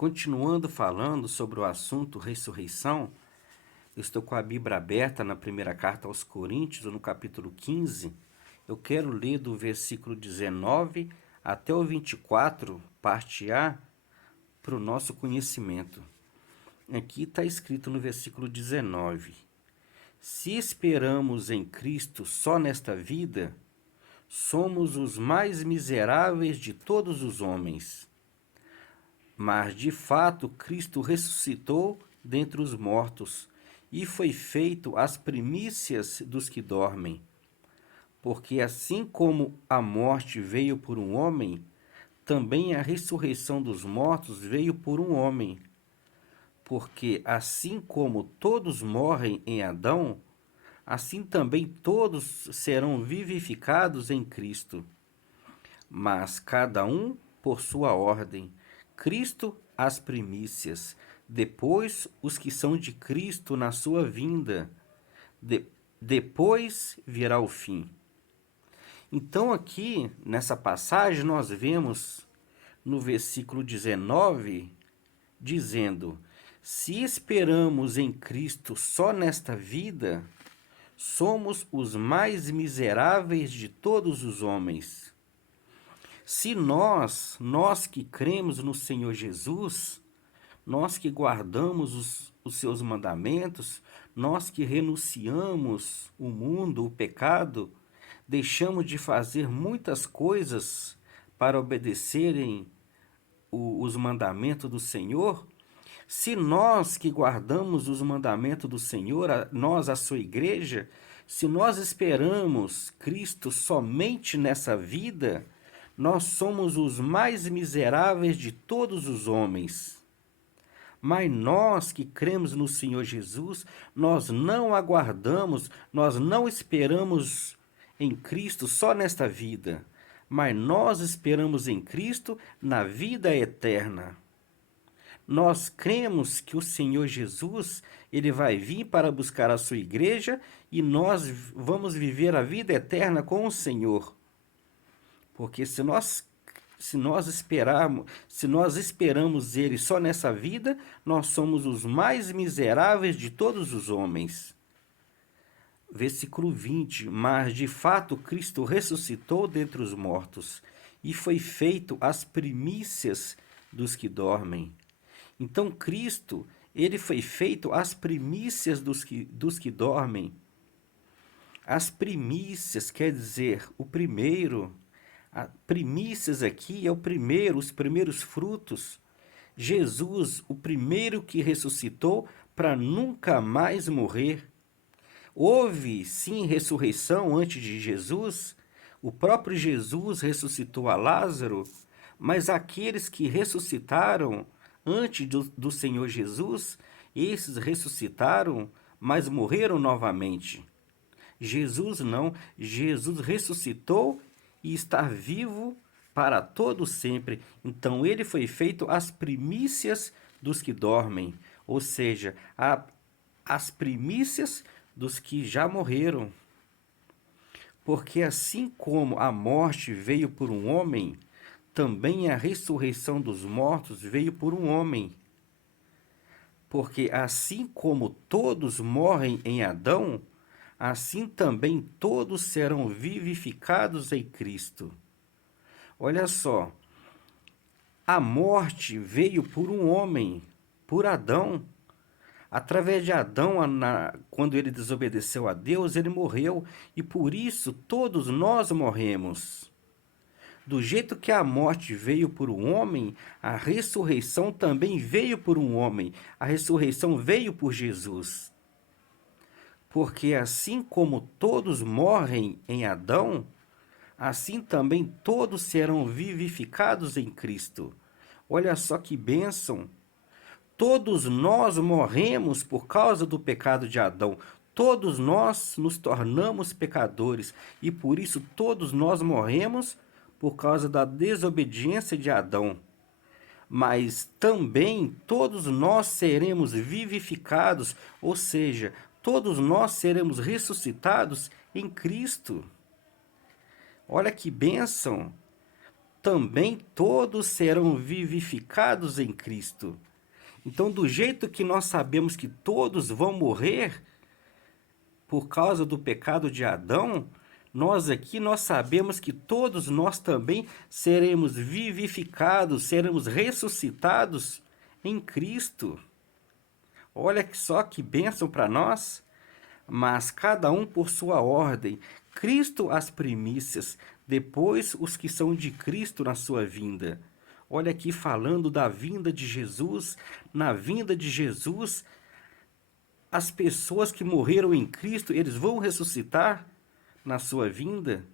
Continuando falando sobre o assunto ressurreição, eu estou com a Bíblia aberta na primeira carta aos Coríntios, no capítulo 15. Eu quero ler do versículo 19 até o 24, parte A, para o nosso conhecimento. Aqui está escrito no versículo 19: Se esperamos em Cristo só nesta vida, somos os mais miseráveis de todos os homens. Mas, de fato, Cristo ressuscitou dentre os mortos e foi feito as primícias dos que dormem. Porque assim como a morte veio por um homem, também a ressurreição dos mortos veio por um homem. Porque assim como todos morrem em Adão, assim também todos serão vivificados em Cristo. Mas cada um por sua ordem. Cristo as primícias, depois os que são de Cristo na sua vinda. Depois virá o fim. Então aqui, nessa passagem, nós vemos no versículo 19, dizendo: se esperamos em Cristo só nesta vida, somos os mais miseráveis de todos os homens. Se nós que cremos no Senhor Jesus, nós que guardamos os seus mandamentos, nós que renunciamos o mundo, o pecado, deixamos de fazer muitas coisas para obedecerem os mandamentos do Senhor, se nós que guardamos os mandamentos do Senhor, nós, a sua igreja, se nós esperamos Cristo somente nessa vida, nós somos os mais miseráveis de todos os homens. Mas nós que cremos no Senhor Jesus, nós não aguardamos, nós não esperamos em Cristo só nesta vida, mas nós esperamos em Cristo na vida eterna. Nós cremos que o Senhor Jesus, ele vai vir para buscar a sua igreja e nós vamos viver a vida eterna com o Senhor. Porque se nós esperamos ele só nessa vida, nós somos os mais miseráveis de todos os homens. Versículo 20: mas de fato Cristo ressuscitou dentre os mortos e foi feito as primícias dos que dormem. Então Cristo, ele foi feito as primícias dos que dormem. As primícias quer dizer o primeiro. Primícias aqui é o primeiro, os primeiros frutos. Jesus, o primeiro que ressuscitou para nunca mais morrer. Houve sim ressurreição antes de Jesus. O próprio Jesus ressuscitou a Lázaro, mas aqueles que ressuscitaram antes do Senhor Jesus, esses ressuscitaram, mas morreram novamente. Jesus não, Jesus ressuscitou e está vivo para todo sempre. Então ele foi feito as primícias dos que dormem, ou seja, as primícias dos que já morreram. Porque assim como a morte veio por um homem, também a ressurreição dos mortos veio por um homem. Porque assim como todos morrem em Adão, assim também todos serão vivificados em Cristo. Olha só, a morte veio por um homem, por Adão. Através de Adão, quando ele desobedeceu a Deus, ele morreu, e por isso todos nós morremos. Do jeito que a morte veio por um homem, a ressurreição também veio por um homem. A ressurreição veio por Jesus. Porque assim como todos morrem em Adão, assim também todos serão vivificados em Cristo. Olha só que bênção! Todos nós morremos por causa do pecado de Adão. Todos nós nos tornamos pecadores e por isso todos nós morremos por causa da desobediência de Adão. Mas também todos nós seremos vivificados, ou seja, todos nós seremos ressuscitados em Cristo. Olha que bênção! também todos serão vivificados em Cristo. Então, do jeito que nós sabemos que todos vão morrer por causa do pecado de Adão, nós sabemos que todos nós também seremos vivificados, seremos ressuscitados em Cristo. Olha só que bênção para nós. Mas cada um por sua ordem, Cristo as primícias, depois os que são de Cristo na sua vinda. Olha aqui falando da vinda de Jesus. Na vinda de Jesus, as pessoas que morreram em Cristo, eles vão ressuscitar na sua vinda.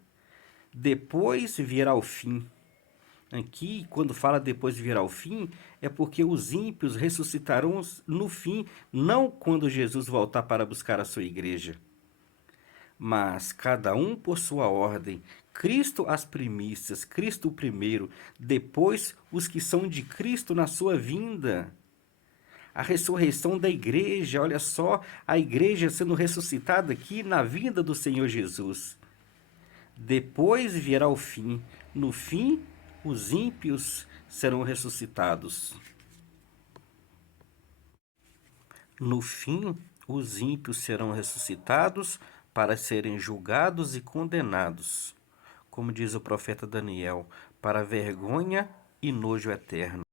Depois virá o fim. Aqui, quando fala depois virá o fim, é porque os ímpios ressuscitarão no fim, não quando Jesus voltar para buscar a sua igreja. Mas cada um por sua ordem, Cristo as primícias, Cristo o primeiro, depois os que são de Cristo na sua vinda. A ressurreição da igreja, olha só, a igreja sendo ressuscitada aqui na vinda do Senhor Jesus. Depois virá o fim, no fim os ímpios serão ressuscitados. No fim, os ímpios serão ressuscitados para serem julgados e condenados, como diz o profeta Daniel, para vergonha e nojo eterno.